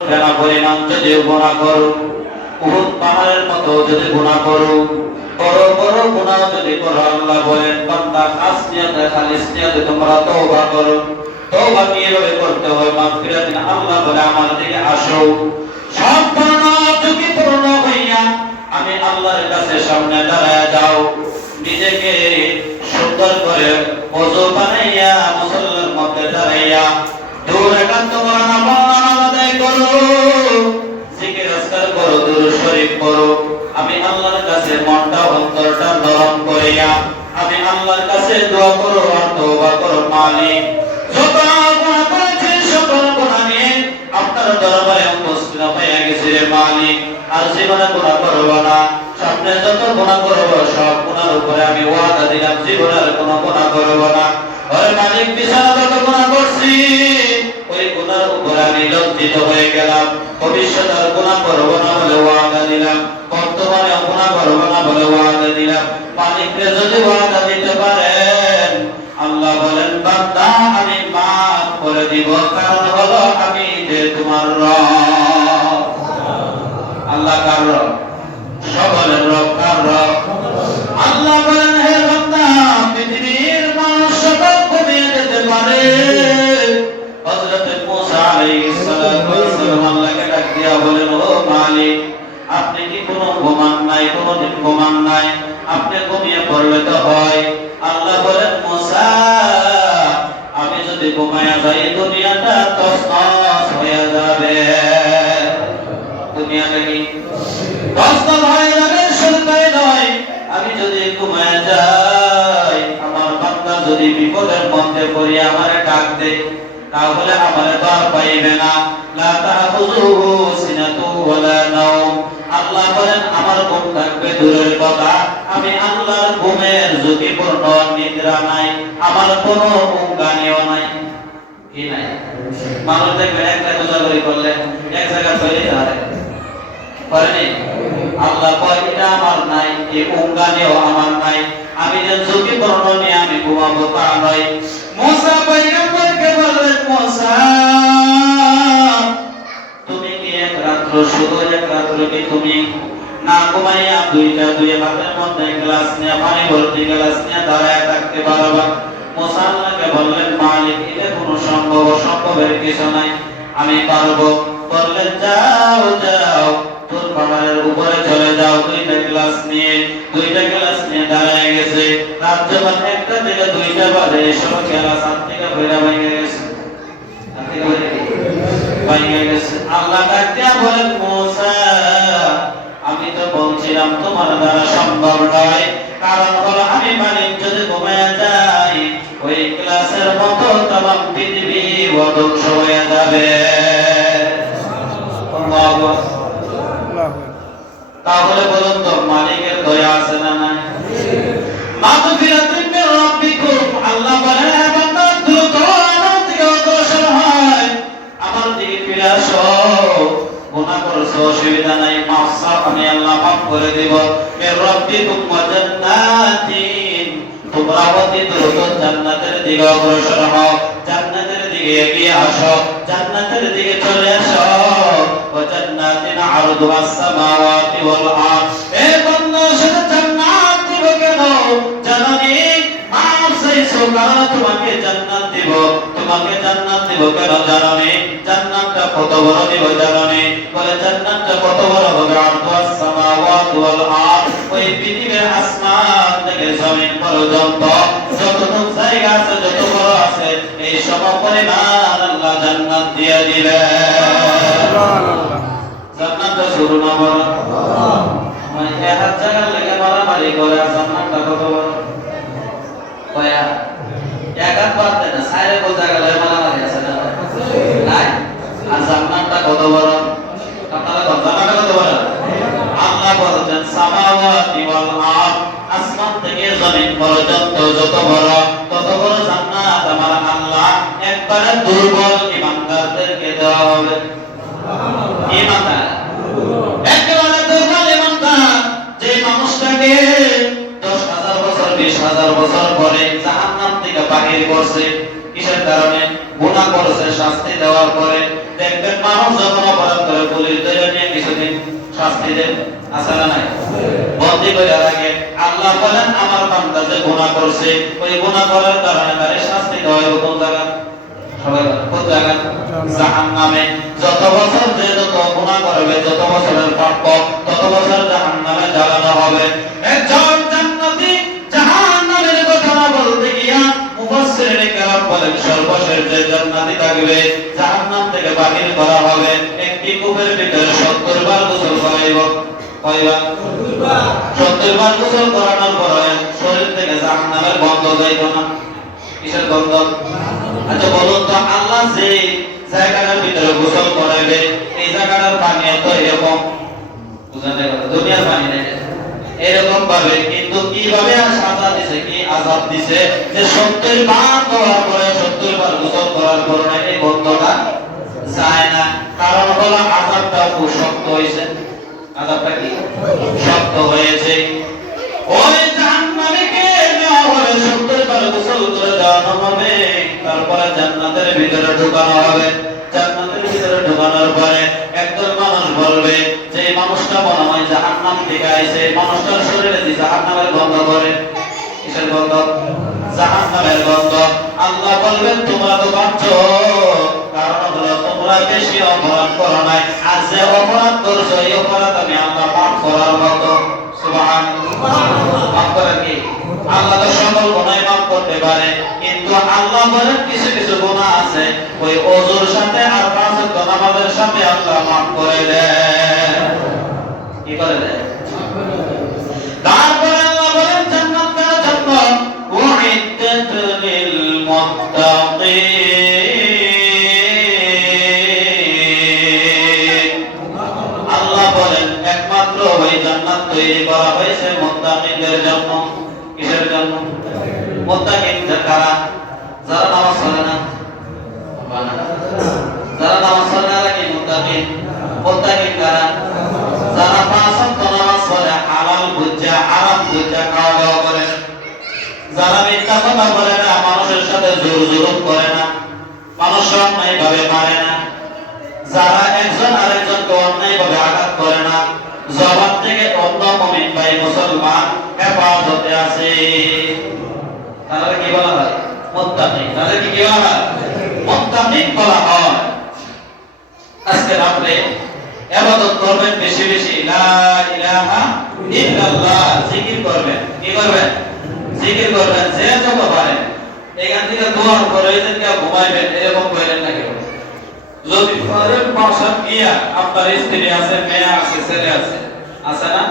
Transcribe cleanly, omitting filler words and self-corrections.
ফেনা পরিমাণ যদি গুনাহ করো, উহুদ পাহাড়ের মতো যদি গুনাহ করো, বড় বড় গুনাহ যদি করো, আল্লাহ বলেন বান্দা খাস নিয়তে খালিস নিয়তে তোমরা তওবা করো। তওবা কিভাবে করতে হয়? মাগফিরাত আল্লাহ বলে আমার দিকে আসো, সম্পূর্ণ ঝুঁকিপূর্ণ হইয়া আমি আল্লাহর কাছে সামনে দাঁড়ায় যাও, নিজেকে সুন্দর করে ওযু বানাইয়া মুসল্লার মধ্যে দাঁড়াইয়া দূর একান্ত নামাজ আদায় করো, জিকির আজকার করো, দুরূদ শরীফ পড়ো। আমি আল্লাহর কাছে মনটা অন্তরটা নরম করিয়া আমি আল্লাহর কাছে দোয়া করো আর তওবা করো। মালিক, যত গুনাহ করেছি সকল গুনাহ নিয়ে আপনার দরবারে উপস্থিত হয়ে গেছি রে মালিক, আর জীবনে গুনাহ করব না। সামনে যত গুনাহ করব সব গুনাহর উপরে আমি ওয়াদা দিলাম জীবনে আর কোনো গুনাহ করব না। ওরে মালিক, বিশাল যত গুনাহ করছি ওই গুনাহর উপরে আমি লজ্জিত হয়ে গেলাম। ভবিষ্যতে আর গুনাহ করব না বলে ওয়াদা দিলাম, বর্তমানে গুনাহ করব না বলে ওয়াদা দিলাম। মালিককে যদি ওয়াদা দিতে পারেন, আল্লাহ বলেন বান্দা আমি মাফ করে দিব, কারণ হলো আমি যে তোমার রব। আল্লাহ কার রব? সকলের রব। কার রব? আল্লাহ বলেন হে বান্দা, পৃথিবীর মানুষ সকল ঘুমিয়ে যেতে পারে। হযরত মুসা আলাইহিস সালাতু ওয়াস সালাম আল্লাহকে ডাক দিয়া বলেন, ও মালিক, আপনি কি কোনো ঘুমান নাই? কোনদিন ঘুমান নাই? আপনি ঘুমিয়ে পড়লে তো হয়। আল্লাহ বলেন মুসা, আমি যদি ঘুমায়া যাই দুনিয়াটা তছনছ হয়ে যাবে। দুনিয়াটা কি তছনছ হয়ে যাবে? শুধু তাই নয়, আমি যদি ঘুমায়া যাই, আমার বান্দা যদি বিপদের মধ্যে পড়ে আমারে ডাক দেয়, তাহলে আমারে বার পাইবে না। লা তাখুযুহু সিনাতু ওয়ালা নাওম। আল্লাহ বলেন আমার ঘুম থাকবে দূরের কথা, আমি আল্লাহর ঘুমের ঝুঁকিপূর্ণ নিদ্রা নাই, আমার কোনো উঙ্গানিও নাই। কি নাই? মানুষ দেখবে একটা গোজাগরি করলে এক জায়গা চলে যায়, পারেনি? আল্লাহ কয় এটা আমার নাই, এই উঙ্গানিও আমার নাই, আমি যে ঝুঁকিপূর্ণ নিয়ে আমি ঘুমাবো তা নয়। মুসা পয়গম্বরকে বললেন, মুসা তুমি কি এক রাত্র, শুধু এক রাত্র কি তুমি না ঘুমাইয়া দুই হাতের মধ্যে গ্লাস নিয়ে পানি ভর্তি গ্লাস নিয়ে দাঁড়ায় থাকতে পারবা? মুসা আল্লাহকে বললেন, মালিক এটা কোনো সম্ভবের কিছু নাই, আমি পারবো। বললেন যাও যাও, তোর পাহাড়ের উপরে চলে যাও, দুইটা গ্লাস নিয়ে দাঁড়ায় গেছে। রাত যখন একটা থেকে দুইটা বাজে, সব গ্লাস হাত থেকে ভেঙে গেছে, আল্লাহ ডাক দিয়া বলেন, মুসা আমি তো বলছিলাম তোমার দ্বারা সম্ভব নয়, কারণ হলো আমি মালিক যদি ঘুমায়া যাই ওই ক্লাসের মতো तमाम পৃথিবী ধ্বংস হয়ে যাবে। তাহলে বলুন তো মালিকের দয়া আছে না নাই? মাগফিরাতুম মির রাব্বিকুম। আল্লাহ বলেন হে বান্দা, দ্রুত আমার দিকে অগ্রসর হয়, আমার দিকে ফিরে আসো। গুনাহ করছো অসুবিধা নাই, মাফ চাও, আমি আল্লাহ মাফ করে দেব। মির রাব্বিকুম ওয়া জান্নাতিন। তোমরা অতি দ্রুত জান্নাতের দিকে অগ্রসর হও, জান্নাতের দিকে এগিয়ে আসো, জান্নাতের দিকে চলে আসো। ওয়া জান্নাতিন আরদুহাস সামাওয়াতি ওয়াল আরদ। এ বান্দা শুধু জান্নাত দিব কেন? জানানি মাফ চাইছো কারণ তোমাকে জান্নাত দিব। তোমাকে জান্নাত দিব কেন জানানি? জান্নাতটা কত বড় দিব জানানি? বলে জান্নাতটা কত বড় হবে? আরদুহাস সামাওয়াতি ওয়াল আরদ। ওই পৃথিবীর আসমান থেকে জমিন পর্যন্ত যতটুকু জায়গা আছে, যত বড় আছে, এই সম পরিমাণ আল্লাহ জান্নাত দিয়ে দিবেন। জান্নাতটা শুরু না বড়? মানে এক জায়গার লেগে মারামারি করে, আর জান্নাতটা কত বড়? কয়া এক হাত পারতে না, সাইরে কোন জায়গা লেগে মারামারি আছে না নাই? আর জান্নাতটা কত বড়? আপনারা কোন জান্নাতটা কত বড়? আল্লাহ বলেন সামাওয়াতি ওয়াল আরদ। আসমান থেকে জমিন পর্যন্ত যত বড় তত বড় জান্নাত আমার আল্লাহ একবারে দুর্বল ঈমানদারদেরকে দেওয়া হবে। ঈমানদার একেবারে দুর্বল ঈমানদার, যে মানুষটাকে 10,000 বছর 20,000 বছর পরে জাহান্নাম থেকে বাহির করছে, কিসের কারণে? গুনাহ করেছে, শাস্তি দেওয়ার পরে। দেখবেন মানুষ যখন শাস্তি দেন, আছে না নাই? বন্দী করে রাখে। আল্লাহ বলেন আমার বান্দা যে গুনাহ করছে ওই গুনাহ করার কারণে তার শাস্তি দেওয়া হবে কোন জায়গা? সবাই কোন জায়গা? জাহান্নামে। যত বছর যে যত গুনাহ করবে, যত বছরের পাপ তত বছর জাহান্নামে জ্বালানো হবে। একজন জান্নাতি জাহান্নামের কথা বলতে গিয়া মুফাসসিরিনে কেরাম বলেন সর্বশেষ যে জান্নাতি থাকবে জাহান্নাম থেকে বাহির করা হবে একটি কূপের ভিতরে 70 বার গোসল করাইব। কয়বার? 70 বার গোসল করানোর পরে শরীর থেকে জাহান্নামের গন্ধ যাইব না। কিসের গন্ধ? আচ্ছা বলুন তো, আল্লাহ যে জায়গাটার ভিতরে গোসল করাইবে এই জায়গাটার পানি তো এরকম, বুঝেন না? দুনিয়ার পানি নেই এরকম ভাবে, কিন্তু কিভাবে সাজা দিছে, কি আযাব দিছে যে 70 বার করার পরে 70 বার গোসল করার পরে এই গন্ধটা যায় না। কারণ হলো আযাবটা খুব শক্ত হয়েছে। আযাবটা কি শক্ত হয়েছে? ওই জাহান্নামীকে নেওয়া হবে 70 বার গোসল করে দেওয়ানো হবে, তারপরে জান্নাতের ভিতরে ঢোকানো হবে। জান্নাতের ভিতরে ঢোকানোর পরে একদল মানুষ বলবে যে মানুষটা মনে হয় জাহান্নাম থেকে আইছে, মানুষটার শরীরে যে জাহান্নামের গন্ধ করে। কিসের গন্ধ? জাহান্নামের গন্ধ। আল্লাহ বলবেন তোমরা তো পাচ্ছো, কারণ হলো তোমরা বেশি অপরাধ করো নাই, আর যে অপরাধ করছো এই অপরাধ আমি আল্লাহ মাফ করার মতো। সুবহানাল্লাহ। মাফ করে কি? আল্লাহ তো সকল গুনাহ মাফ করতে পারে, কিন্তু আল্লাহ বলেন কিছু কিছু গুনাহ আছে ওই ওযুর সাথে আর পাঁচ ওয়াক্ত নামাজের সাথে আল্লাহ মাফ করে দেন। কি করে দেন? তারপরে আল্লাহ বলেন জান্নাত কার জন্য? উইদ্দাত লিল মুত্তাকিন। আল্লাহ বলেন একমাত্র ওই জান্নাত তৈরি করা হয়েছে মুত্তাকিনদের জন্য। কিসের জন্য? মুত্তাকিন কারা? যারা নামাজ পড়ে না। যারা নামাজ পড়ে না কি মুত্তাকিন? মুত্তাকিন কারা? যারা পাঁচ ওয়াক্ত নামাজ পড়ে, হালাল বুঝা হারাম বুঝা খাওয়া দাওয়া করে, যারা মিথ্যা কথা বলে না, মানুষের সাথে জোর জুলুম করে না, মানুষকে অন্যায় ভাবে মারে না, যারা একজন আরেকজনকে অন্যায় ভাবে আঘাত করে না, জবান থেকে অন্য মুমিন ভাই মুসলমান হেফাজতে আছে, তারা কি বলা হয়? মুত্তাকিন। তাদের কি বলা হয়? মুত্তাকিন বলা হয়। আজকে আপনি ইবাদত করবেন বেশি বেশি, লা ইলাহা ইল্লাল্লাহ জিকির করবেন। কি করবেন? জিকির করবেন যে যত পারেন। এখান থেকে দোয়া করে যেন কেউ ঘুমাইবেন এরকম করেন না কেউ। যদি পারেন বাসা গিয়া আপনার স্ত্রী আছে, মেয়ে আছে, ছেলে আছে, আছে না?